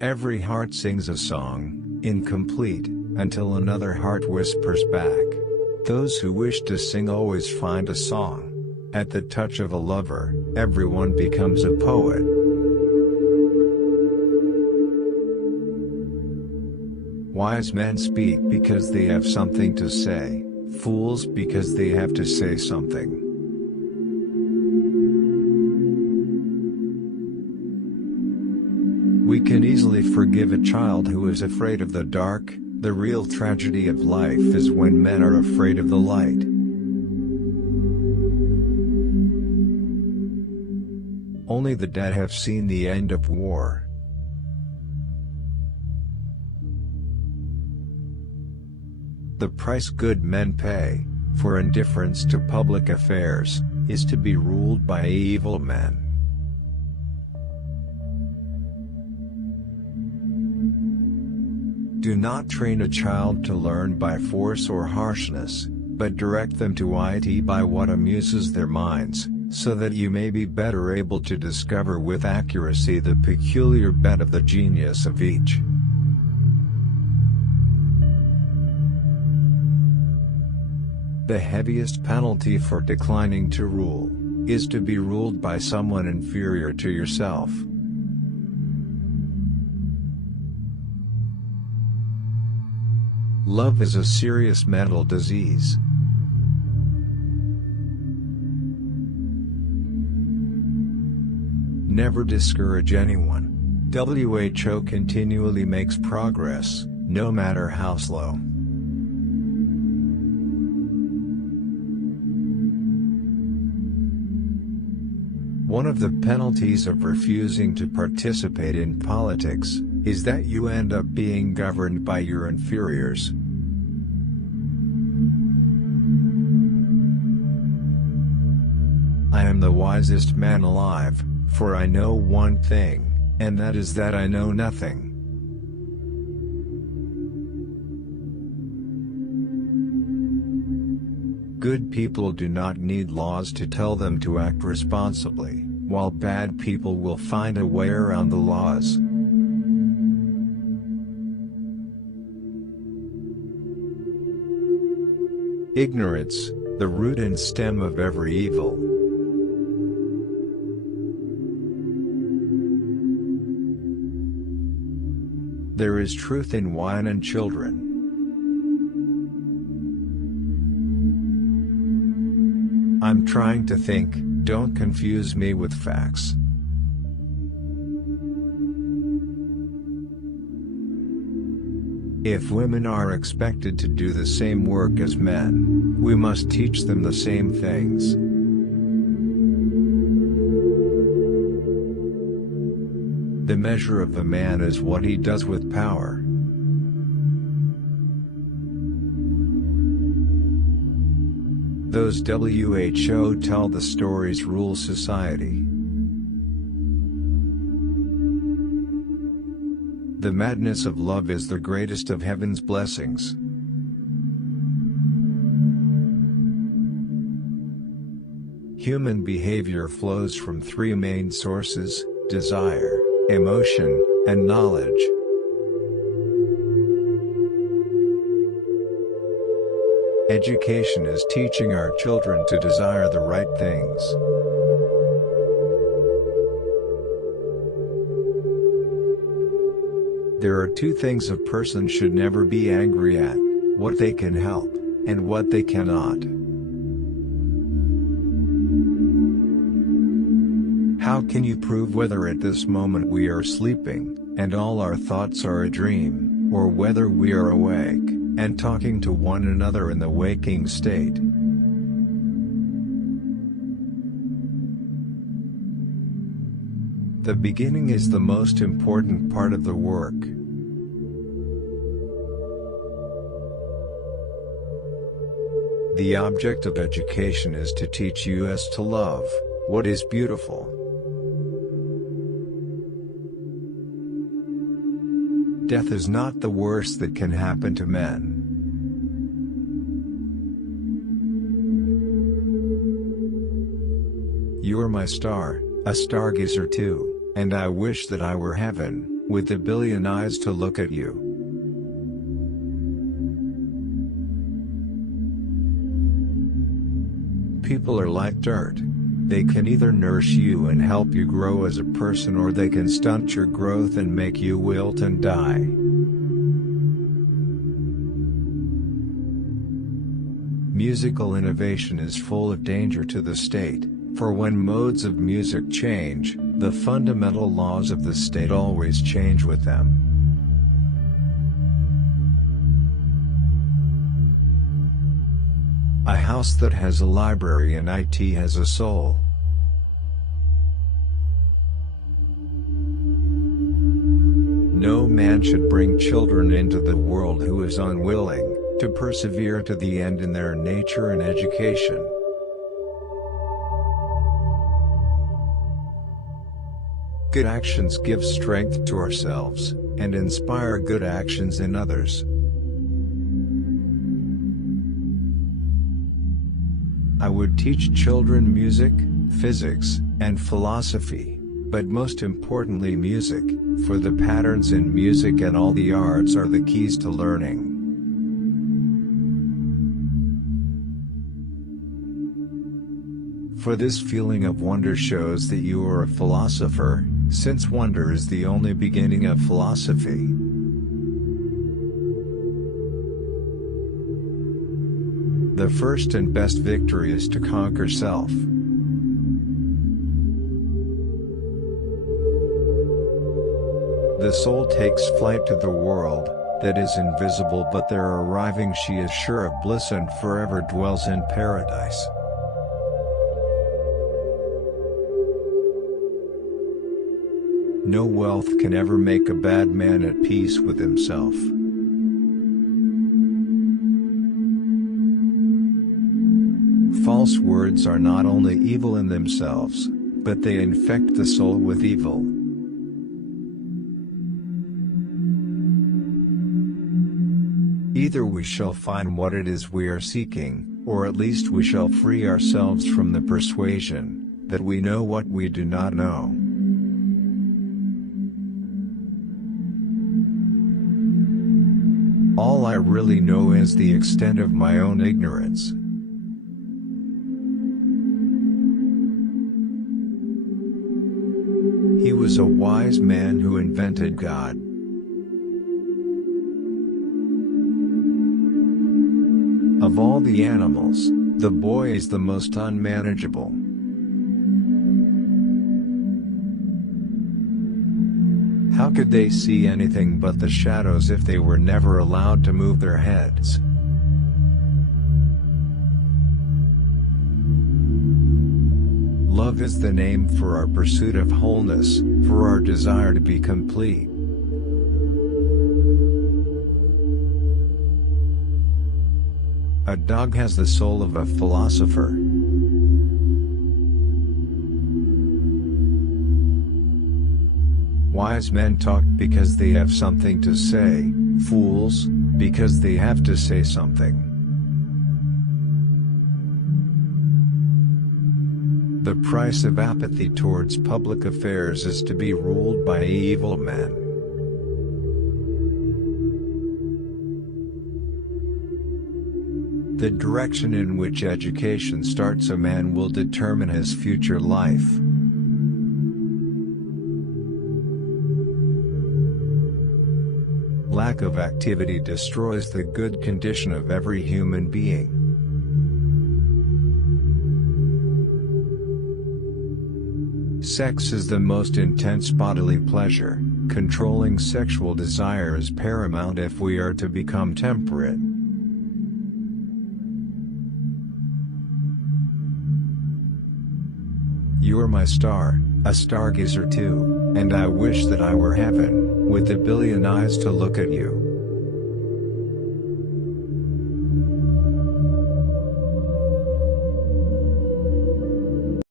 Every heart sings a song, incomplete, until another heart whispers back. Those who wish to sing always find a song. At the touch of a lover, everyone becomes a poet. Wise men speak because they have something to say, fools because they have to say something. We can easily forgive a child who is afraid of the dark. The real tragedy of life is when men are afraid of the light. Only the dead have seen the end of war. The price good men pay, for indifference to public affairs, is to be ruled by evil men. Do not train a child to learn by force or harshness, but direct them to it by what amuses their minds, so that you may be better able to discover with accuracy the peculiar bent of the genius of each. The heaviest penalty for declining to rule, is to be ruled by someone inferior to yourself. Love is a serious mental disease. Never discourage anyone. WHO continually makes progress, no matter how slow. One of the penalties of refusing to participate in politics, is that you end up being governed by your inferiors. I am the wisest man alive, for I know one thing, and that is that I know nothing. Good people do not need laws to tell them to act responsibly, while bad people will find a way around the laws. Ignorance, the root and stem of every evil. There is truth in wine and children. I'm trying to think, don't confuse me with facts. If women are expected to do the same work as men, we must teach them the same things. The measure of the man is what he does with power. Those WHO tell the stories rule society. The madness of love is the greatest of heaven's blessings. Human behavior flows from three main sources: desire, emotion, and knowledge. Education is teaching our children to desire the right things. There are two things a person should never be angry at: what they can help, and what they cannot. How can you prove whether at this moment we are sleeping, and all our thoughts are a dream, or whether we are awake, and talking to one another in the waking state? The beginning is the most important part of the work. The object of education is to teach us to love what is beautiful. Death is not the worst that can happen to men. You are my star, a stargazer too, and I wish that I were heaven. with a billion eyes to look at you. People are like dirt. They can either nourish you and help you grow as a person, or they can stunt your growth and make you wilt and die. Musical innovation is full of danger to the state, for when modes of music change, the fundamental laws of the state always change with them. A house that has a library and IT has a soul. No man should bring children into the world who is unwilling to persevere to the end in their nature and education. Good actions give strength to ourselves, and inspire good actions in others. I would teach children music, physics, and philosophy, but most importantly music, for the patterns in music and all the arts are the keys to learning. For this feeling of wonder shows that you are a philosopher, since wonder is the only beginning of philosophy. The first and best victory is to conquer self. The soul takes flight to the world that is invisible, but there arriving she is sure of bliss and forever dwells in paradise. No wealth can ever make a bad man at peace with himself. False words are not only evil in themselves, but they infect the soul with evil. Either we shall find what it is we are seeking, or at least we shall free ourselves from the persuasion that we know what we do not know. All I really know is the extent of my own ignorance. He was a wise man who invented God. Of all the animals, the boy is the most unmanageable. How could they see anything but the shadows if they were never allowed to move their heads? Love is the name for our pursuit of wholeness, for our desire to be complete. A dog has the soul of a philosopher. Wise men talk because they have something to say, fools, because they have to say something. The price of apathy towards public affairs is to be ruled by evil men. The direction in which education starts a man will determine his future life. Lack of activity destroys the good condition of every human being. Sex is the most intense bodily pleasure. Controlling sexual desire is paramount if we are to become temperate. You are my star, a stargazer too, and I wish that I were heaven, with a billion eyes to look at you.